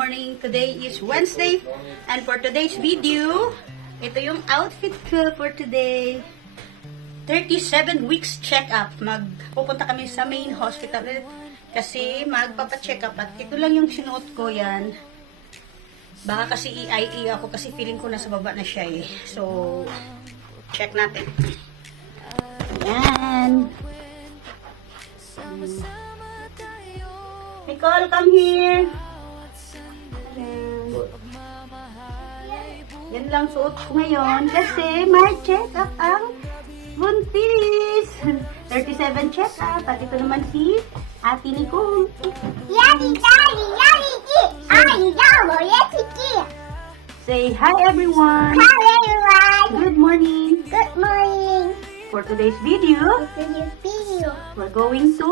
morning. Today is Wednesday. And for today's video, ito yung outfit ko for today. 37 weeks check-up. Pupunta kami sa main hospital kasi magpapa-check up. At ito lang yung sinuot ko yan. Baka kasi EIE ako kasi feeling ko nasa baba na siya eh. So, check natin. Ayan. Nicole, come here. Yan lang suot ko ngayon kasi may check-up ang buntis. 37 check-up. At ito naman si Ate Nicole. Say hi everyone. Hi everyone. Good morning. Good morning. For today's video, we're going to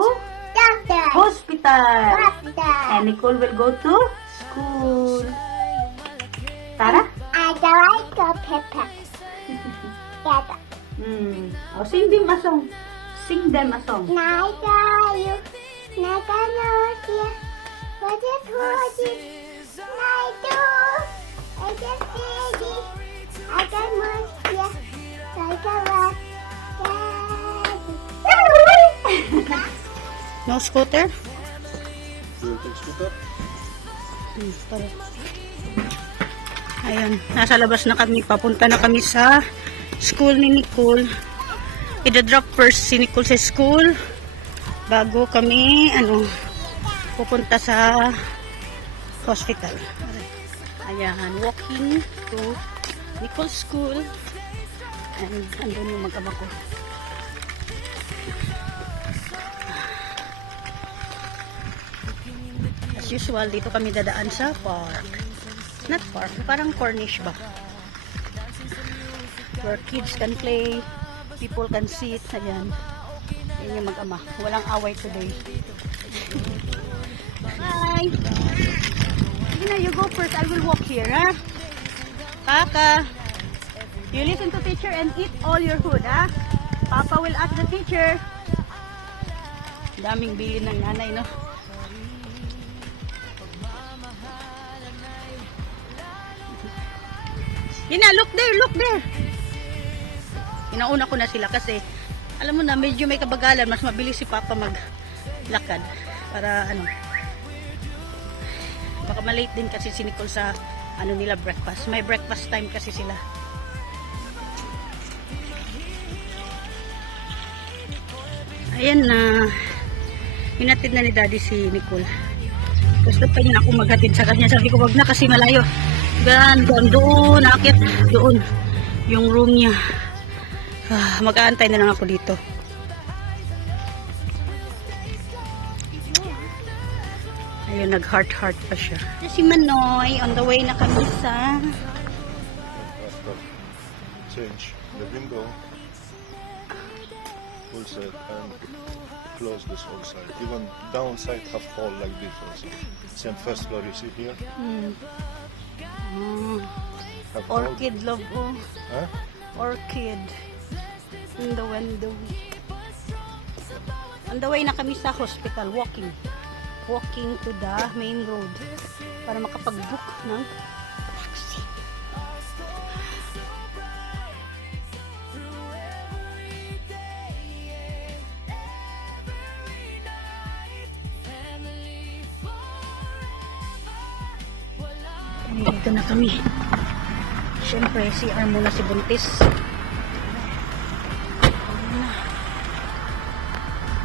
Doctor. hospital. Hospital. And Nicole will go to school. Tara? I like the pepper. Yata. Oh, sing them a song. Sing them a song. Naga you. Naga no dear. What is holding? Naga. I just did it. I got more here. I got what? No scooter? You will take scooter? Tara. Ayun, nasa labas na kami. Papunta na kami sa school ni Nicole. Ida-drop first si Nicole sa school bago kami pupunta sa hospital. Ayan, walking to Nicole's school. And andun yung mag-ama ko. As usual, dito kami dadaan sa park. Not park, parang Cornish ba? Where kids can play, people can sit. Ayan. Yan yung mag-ama. Walang away today. Hi! Sige na, you go first. I will walk here, ha? Kaka! You listen to teacher and eat all your food, ha? Papa will ask the teacher. Daming bili ng nanay, no? Yun na, look there, look there. Inauna ko na sila kasi alam mo na, medyo may kabagalan. Mas mabilis si Papa maglakad para baka malate din kasi si Nicole sa nila breakfast. May breakfast time kasi sila. Ayan na. Hinatid na ni Daddy si Nicole. Gusto pa niya ako maghatid sa kanya. Sabi ko, wag na kasi malayo. Doon, nakakit doon yung room niya. Mag-aantay na lang ako dito. Ayun, nag-heart pa siya. Si Manoy, on the way na kami sa Change the window, full set, and close this whole side. Even downside have hole like this also. Same first floor you see here. Have hole. Orchid logo. Huh? Orchid in the window. On the way na kami sa hospital, walking to the main road para makapag-book ng taxi. Dito na kami. Siyempre, CR muna si Buntis.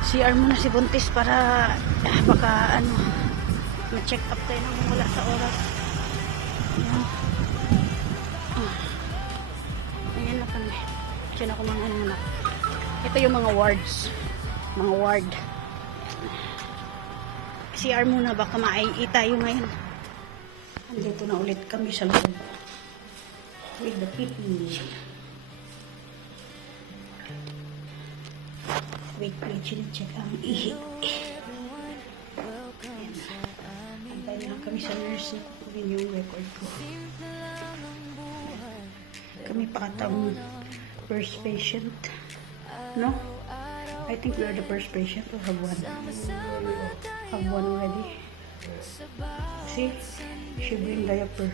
CR muna si Buntis para baka ma-check up tayo nang wala sa oras. Ayan na kami. Diyan ako mga na. Ito yung mga wards. Mga ward. CR muna baka ma-IE tayo ngayon. Andito na ulit kami sa loob. With the PT. Wait, check ang ihi. Ayan. Antay lang kami sa nurse. Kunin yung record ko. Kami pakatang first patient. No? I think we are the first patient or have one. Have one already. See? She bring diaper.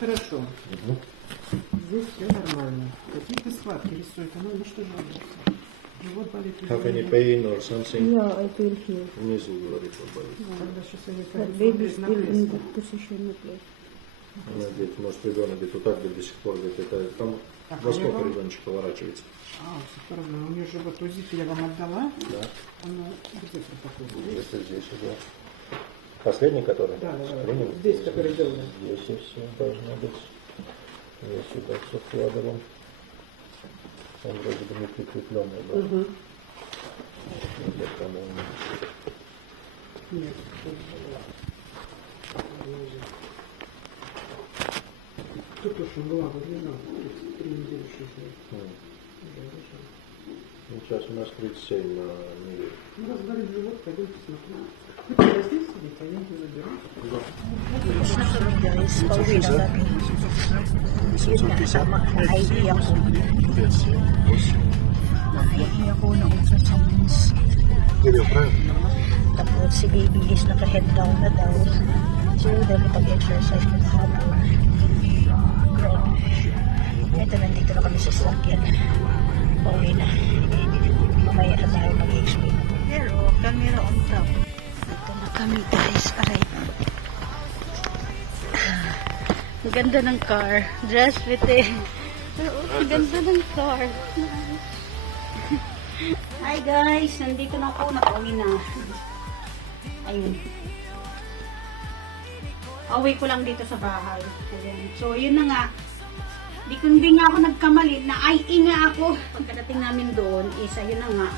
Хорошо. Здесь все нормально. Какие-то складки рисует. Она ну что жалуется? Живот болит. Have any pain or something? Yeah, I feel here. Внизу говорит, что болит. Когда сейчас они But baby still in that position not like. Она говорит, может, ребенок говорит, вот так говорит, до сих пор, говорит, это там Так, во а сколько ребенок? ребеночек поворачивается? Все правильно. У нее живот УЗИ я вам отдала. Да. Она где протокол? Это здесь уже. Последний, который? Да, да, да. Принял? Здесь, который сделали. Здесь и все должно быть. Я сюда все вкладывал. Он вроде бы не прикрепленный был. Угу. Вот, по-моему. Нет. Тут уж глава лежал. 3 недели 6 дней. Да, лежал. Ну, сейчас у нас 37 на неделю. Ну, раз болит живот, пойдем посмотрим. Вы здесь сидите, а я не заберу. Guys, pauwi na kami. Yun na, tama. Na-ID ako. Na-ID ako ng ultrasounds. Где правильно? Tapos si baby is naka-head down na daw. So, dahil pag-exercise na hapon. Ito, nandito na kami sa sasakyan. Pauwi na. Mamaya na tayo mag-explain. Pero, camera on top. Ito na kami guys. Aray. Ang ganda ng car. Dress with it. Ang ganda ng car. Hi guys, nandito na ako. Nakauwi na. Ayun. Away ko lang dito sa bahay. Ayan. So, yun na nga. Hindi nga ako nagkamali. Na-IE nga ako. Pagkadating namin doon, isa yun na nga.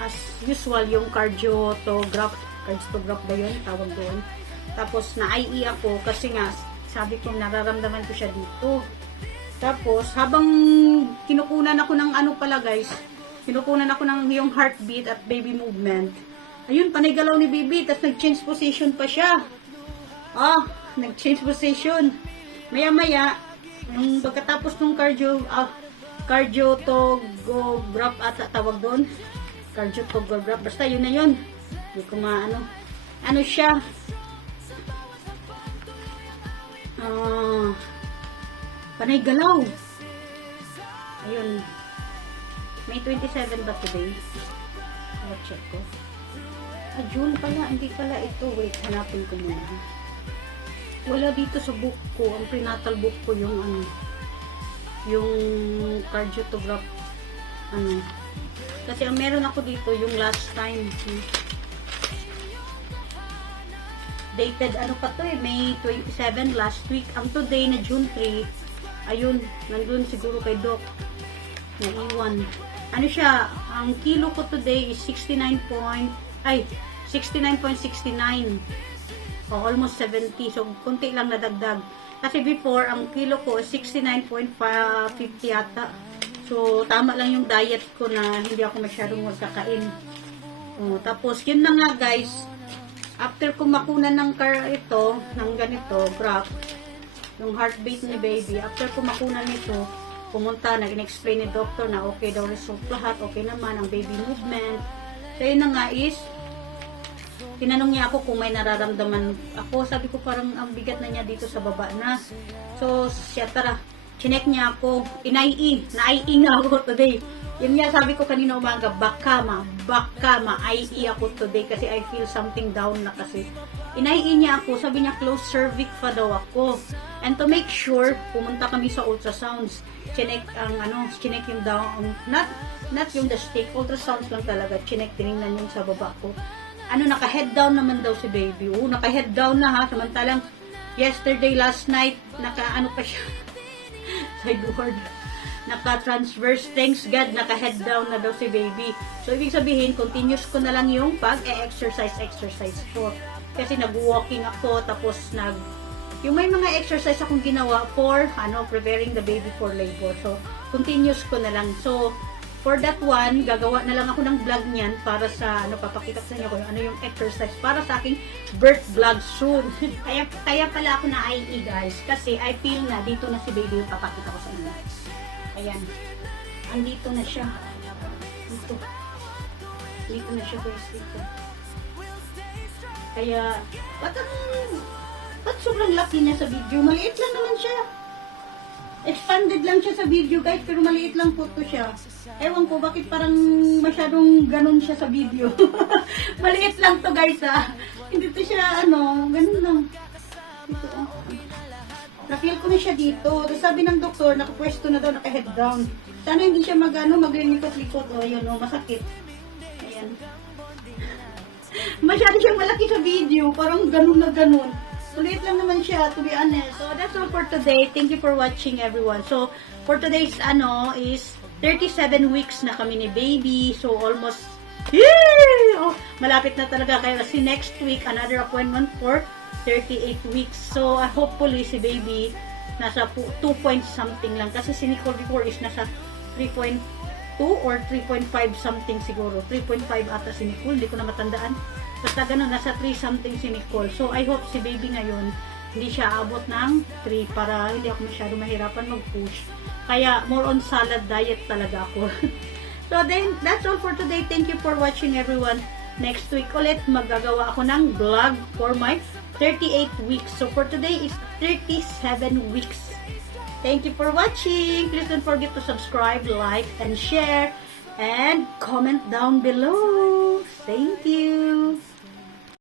As usual, yung cardiotograph ba yun? Tawag doon. Tapos, na-IE ako kasi nga, sabi ko, nararamdaman ko siya dito. Tapos, habang kinukunan ako ng ano pala guys, kinukunan ako ng yung heartbeat at baby movement. Ayun, panay galaw ni baby, tapos nag-change position pa siya. Nag-change position. Maya-maya, yung pagkatapos ng cardiotograph ata tawag doon. Cardiotograph, basta yun na yun. Hindi ko maano. Ano siya? Panay galaw. Ayun. May 27 ba today? Check ko. June pala. Hindi pala ito. Wait, hanapin ko muna. Wala dito sa book ko. Ang prenatal book ko yung ano. Yung cardiotograph. Ano. Kasi ang meron ako dito yung last time. Dated ano pa to May 27 last week. Ang today na June 3. Ayun, nandun siguro kay Doc. Naiwan. Ano siya, ang kilo ko today is 69.69. Almost 70. So, konti lang nadagdag. Kasi before, ang kilo ko is 69.50 yata. So, tama lang yung diet ko na hindi ako masyadong magkakain. Tapos, yun na nga guys. After ko makunan ng ng ganito, graph, yung heartbeat ni baby, after ko makunan nito, pumunta, nag-explain ni doctor na okay daw result lahat, okay naman, ang baby movement. So, yun na nga is, tinanong niya ako kung may nararamdaman ako. Sabi ko parang ang bigat na niya dito sa baba na. So, siya tara, chinek niya ako, na-IE nga ako today. Yun nga sabi ko kanina umaga, baka ma-IE ako today kasi I feel something down na kasi. In-IE niya ako, sabi niya closed cervix pa daw ako. And to make sure, pumunta kami sa ultrasounds. Chinek yung down, not yung the stick, ultrasounds lang talaga. Chinek, tinignan yung sa baba ko. Naka-head down naman daw si baby. Naka-head down na ha, samantalang yesterday, last night, pa siya. sideward. Naka-transverse, thanks God, naka-head down na daw si baby. So, ibig sabihin, continuous ko na lang yung exercise ko. Kasi nag-walking ako, tapos yung may mga exercise akong ginawa for, preparing the baby for labor. So, continuous ko na lang. So, for that one, gagawa na lang ako ng vlog niyan para sa, papakita ko sa inyo kung ano yung exercise para sa aking birth vlog soon. kaya pala ako na IE, guys. Kasi I feel na dito na si baby yung papakita ko sa inyo. Ayan. Andito na siya. Dito na siya, guys. Dito. Kaya, ba't sobrang laki niya sa video? Maliit lang naman siya. Expanded lang siya sa video, guys, pero maliit lang po to siya. Ewan ko, bakit parang masyadong ganun siya sa video. Maliit lang to, guys, ha. Hindi to siya, ganun lang. Dito, na-feel ko na siya dito. Tapos sabi ng doktor, nakapwesto na daw, naka-head down. Sana hindi siya maglilikot-likot. O, yun, masakit. Ayan. Masyado siyang malaki sa video. Parang ganun na ganun. Ulit lang naman siya, to be honest. So, that's all for today. Thank you for watching, everyone. So, for today's, is 37 weeks na kami ni baby. So, almost, malapit na talaga. Kaya kasi next week, another appointment for 38 weeks. So, hopefully, si baby nasa 2 point something lang. Kasi si Nicole before is nasa 3.2 or 3.5 something siguro. 3.5 ata si Nicole. Hindi ko na matandaan. Basta ganun, nasa 3 something si Nicole. So, I hope si baby ngayon, hindi siya abot ng 3 para hindi ako masyado mahirapan mag-push. Kaya, more on salad diet talaga ako. So, then, that's all for today. Thank you for watching, everyone. Next week ulit, magagawa ako ng vlog for my 38 weeks. So, for today is 37 weeks. Thank you for watching. Please don't forget to subscribe, like, and share. And comment down below. Thank you.